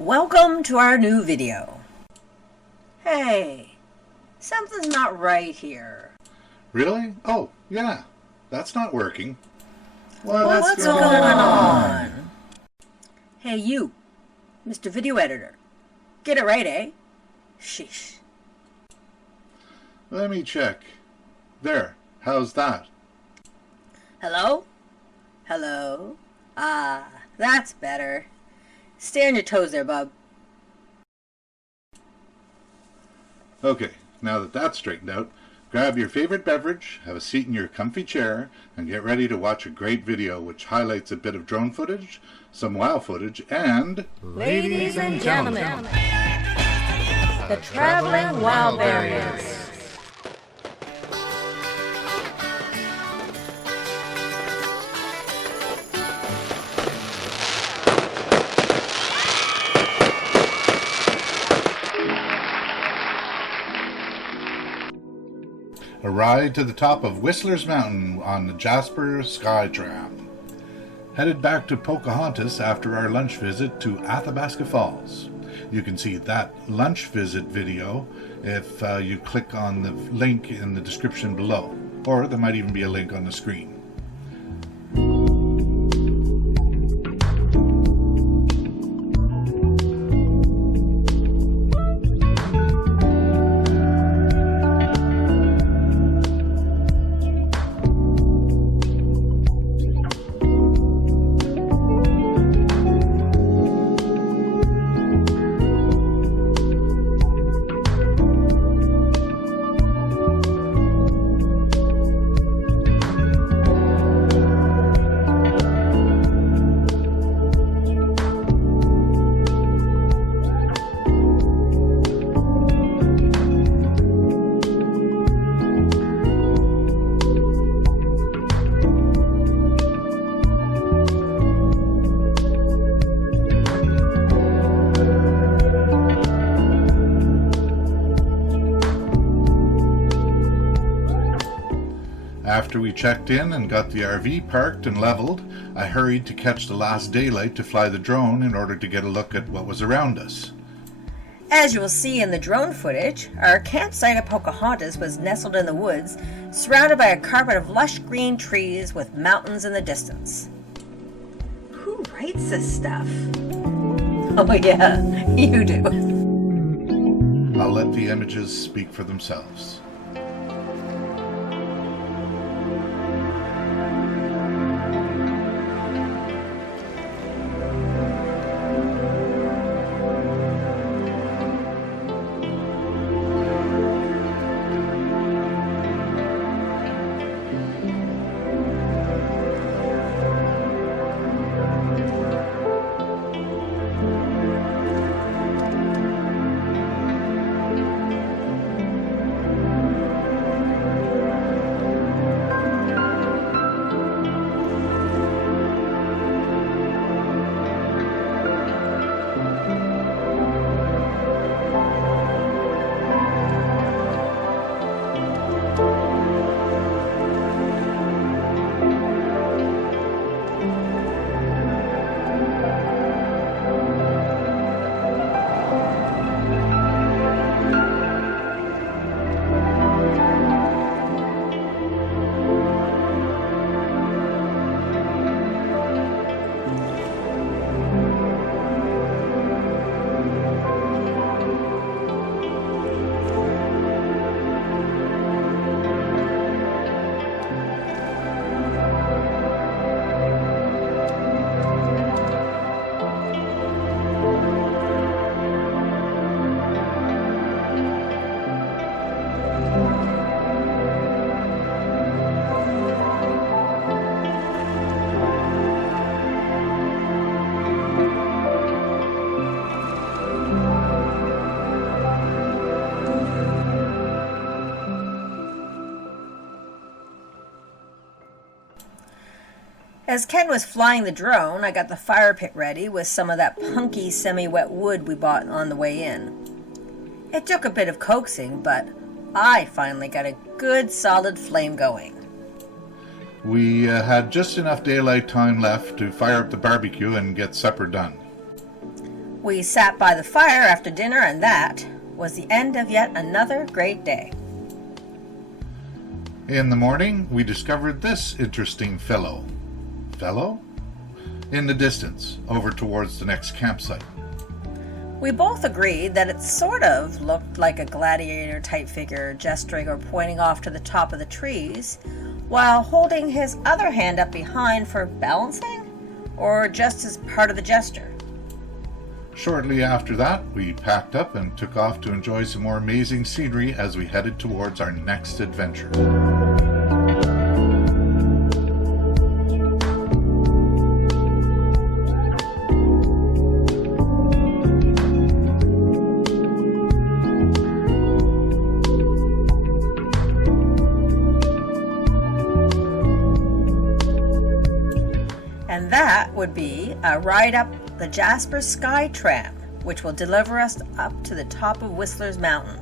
Welcome to our new video. Hey, something's not right here. Really? Oh, yeah. That's not working. What's going on? Hey you, Mr. Video Editor. Get it right, eh? Sheesh. Let me check. There. How's that? Hello? Hello? Ah, that's better. Stay on your toes there, bub. Okay, now that that's straightened out, grab your favorite beverage, have a seat in your comfy chair, and get ready to watch a great video which highlights a bit of drone footage, some wow footage, and... Ladies and gentlemen, the traveling wow barriers. A ride to the top of Whistler's Mountain on the Jasper Skytram. Headed back to Pocahontas after our lunch visit to Athabasca Falls. You can see that lunch visit video if you click on the link in the description below, or there might even be a link on the screen. After we checked in and got the RV parked and leveled, I hurried to catch the last daylight to fly the drone in order to get a look at what was around us. As you will see in the drone footage, our campsite at Pocahontas was nestled in the woods, surrounded by a carpet of lush green trees with mountains in the distance. Who writes this stuff? Oh yeah, you do. I'll let the images speak for themselves. As Ken was flying the drone, I got the fire pit ready with some of that punky semi-wet wood we bought on the way in. It took a bit of coaxing, but I finally got a good solid flame going. We had just enough daylight time left to fire up the barbecue and get supper done. We sat by the fire after dinner, and that was the end of yet another great day. In the morning, we discovered this interesting fellow in the distance, over towards the next campsite. We both agreed that it sort of looked like a gladiator-type figure gesturing or pointing off to the top of the trees, while holding his other hand up behind for balancing, or just as part of the gesture. Shortly after that, we packed up and took off to enjoy some more amazing scenery as we headed towards our next adventure. And that would be a ride up the Jasper Skytram, which will deliver us up to the top of Whistler's Mountain.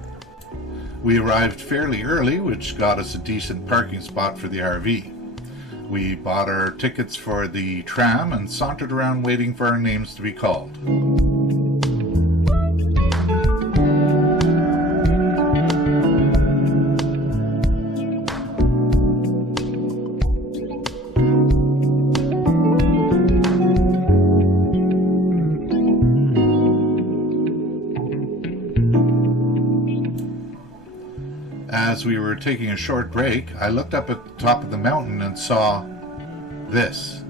We arrived fairly early, which got us a decent parking spot for the RV. We bought our tickets for the tram and sauntered around waiting for our names to be called. As we were taking a short break, I looked up at the top of the mountain and saw this.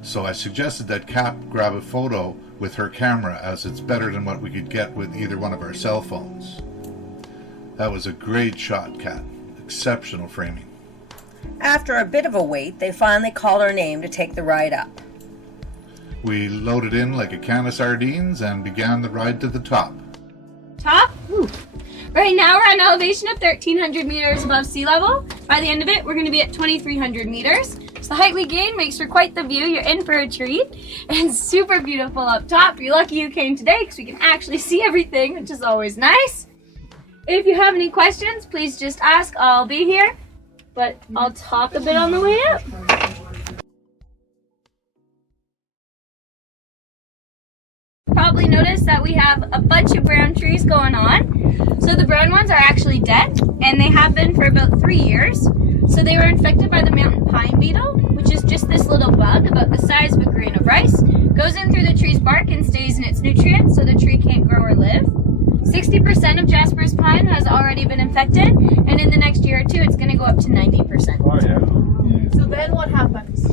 So I suggested that Cap grab a photo with her camera, as it's better than what we could get with either one of our cell phones. That was a great shot, Kat. Exceptional framing. After a bit of a wait, they finally called our name to take the ride up. We loaded in like a can of sardines and began the ride to the top. Top? Ooh. Right now we're at an elevation of 1,300 meters above sea level. By the end of it, we're going to be at 2,300 meters. So the height we gain makes for quite the view. You're in for a treat. And super beautiful up top. You're lucky you came today because we can actually see everything, which is always nice. If you have any questions, please just ask. I'll be here. But I'll talk a bit on the way up. Probably noticed that we have a bunch of brown trees going on. So the brown ones are actually dead, and they have been for about 3 years. So they were infected by the mountain pine beetle, which is just this little bug about the size of a grain of rice. Goes in through the tree's bark and stays in its nutrients, so the tree can't grow or live. 60% of Jasper's pine has already been infected, and in the next year or two, it's going to go up to 90%. Oh yeah. So then what happens?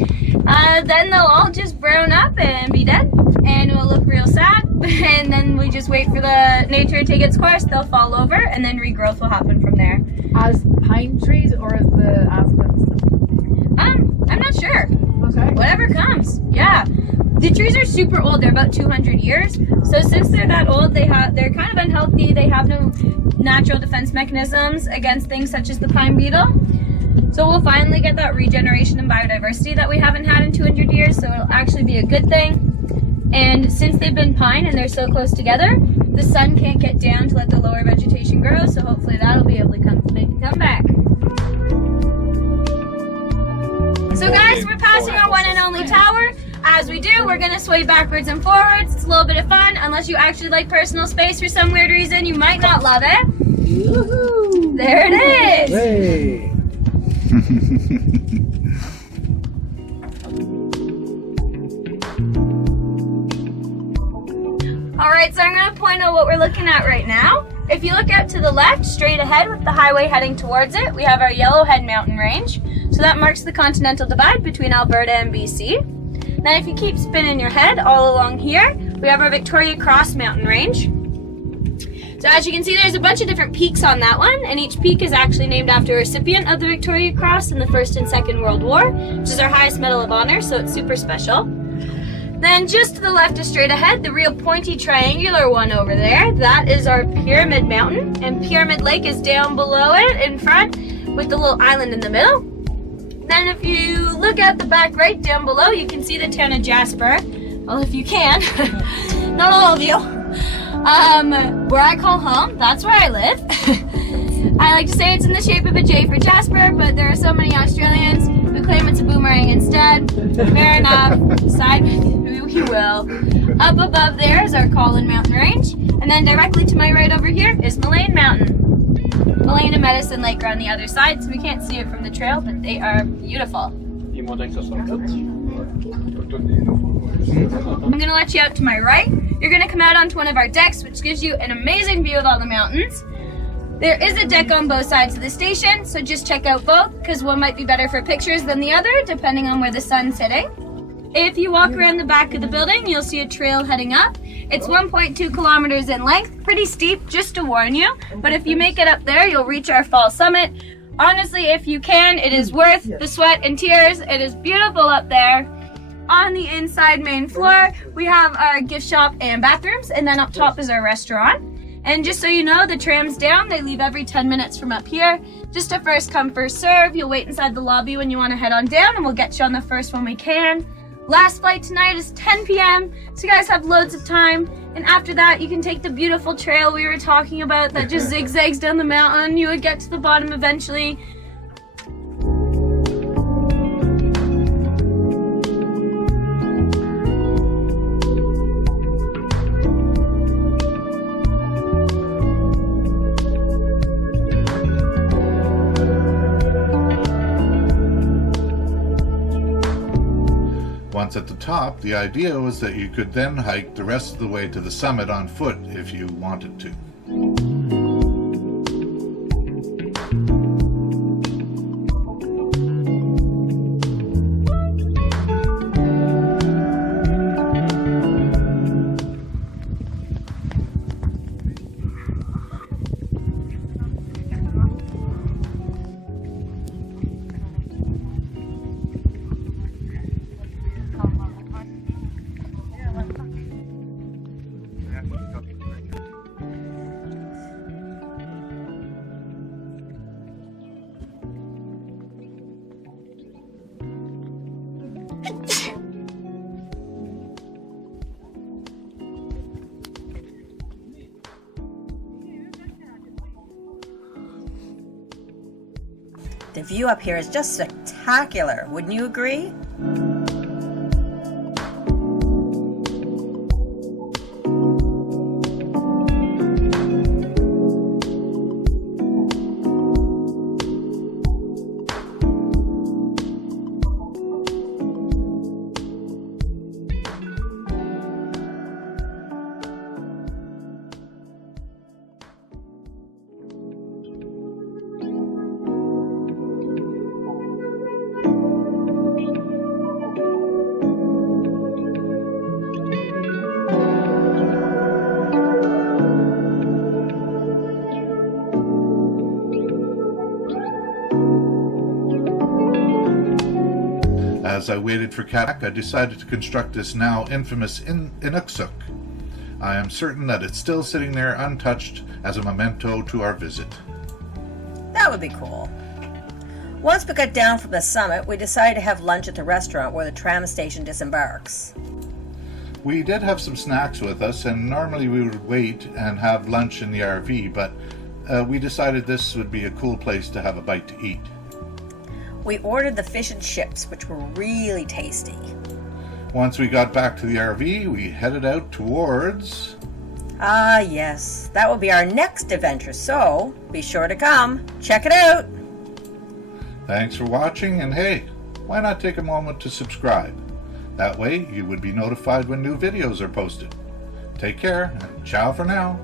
Then they'll all just brown up and be dead, and it will look real sad. And then we just wait for the nature to take its course. They'll fall over, and then regrowth will happen from there. As pine trees or as the aspens? I'm not sure. Okay. Whatever comes. Yeah. The trees are super old. They're about 200 years. So since they're that old, they're kind of unhealthy. They have no natural defense mechanisms against things such as the pine beetle. So we'll finally get that regeneration and biodiversity that we haven't had in 200 years. So it'll actually be a good thing. And since they've been pine and they're so close together, the sun can't get down to let the lower vegetation grow. So hopefully that'll be able to come back. So guys, we're passing our one and only tower. As we do, we're going to sway backwards and forwards. It's a little bit of fun. Unless you actually like personal space for some weird reason, you might not love it. Woohoo! There it is! Hey! Alright, so I'm going to point out what we're looking at right now. If you look out to the left, straight ahead with the highway heading towards it, we have our Yellowhead Mountain Range. So that marks the continental divide between Alberta and BC. Now if you keep spinning your head all along here, we have our Victoria Cross Mountain Range. So as you can see, there's a bunch of different peaks on that one, and each peak is actually named after a recipient of the Victoria Cross in the First and Second World War, which is our highest medal of honor, so it's super special. Then just to the left is straight ahead, the real pointy triangular one over there. That is our Pyramid Mountain, and Pyramid Lake is down below it in front with the little island in the middle. Then if you look at the back right down below, you can see the town of Jasper. Well, if you can. Not all of you. Where I call home, that's where I live. I like to say it's in the shape of a J for Jasper, but there are so many Australians who claim it's a boomerang instead. Fair enough. Side with who you will. Up above there is our Colin Mountain Range, and then directly to my right over here is Mullane Mountain. Mullane and Medicine Lake are on the other side, so we can't see it from the trail, but they are beautiful. I'm going to let you out to my right. You're going to come out onto one of our decks, which gives you an amazing view of all the mountains. There is a deck on both sides of the station, so just check out both, because one might be better for pictures than the other, depending on where the sun's hitting. If you walk around the back of the building, you'll see a trail heading up. It's 1.2 kilometers in length, pretty steep, just to warn you. But if you make it up there, you'll reach our fall summit. Honestly, if you can, it is worth the sweat and tears. It is beautiful up there. On the inside main floor, we have our gift shop and bathrooms, and then up top is our restaurant. And just so you know, the tram's down. They leave every 10 minutes from up here. Just a first come, first serve. You'll wait inside the lobby when you want to head on down, and we'll get you on the first when we can. Last flight tonight is 10 p.m., so you guys have loads of time. And after that, you can take the beautiful trail we were talking about that just zigzags down the mountain. You would get to the bottom eventually. Once at the top, the idea was that you could then hike the rest of the way to the summit on foot if you wanted to. The view up here is just spectacular, wouldn't you agree? As I waited for Kat, I decided to construct this now infamous Inukshuk. I am certain that it's still sitting there untouched as a memento to our visit. That would be cool. Once we got down from the summit, we decided to have lunch at the restaurant where the tram station disembarks. We did have some snacks with us, and normally we would wait and have lunch in the RV, but we decided this would be a cool place to have a bite to eat. We ordered the fish and chips, which were really tasty. Once we got back to the RV, we headed out towards... Ah, yes. That will be our next adventure, so be sure to come. Check it out! Thanks for watching, and hey, why not take a moment to subscribe? That way, you would be notified when new videos are posted. Take care, and ciao for now.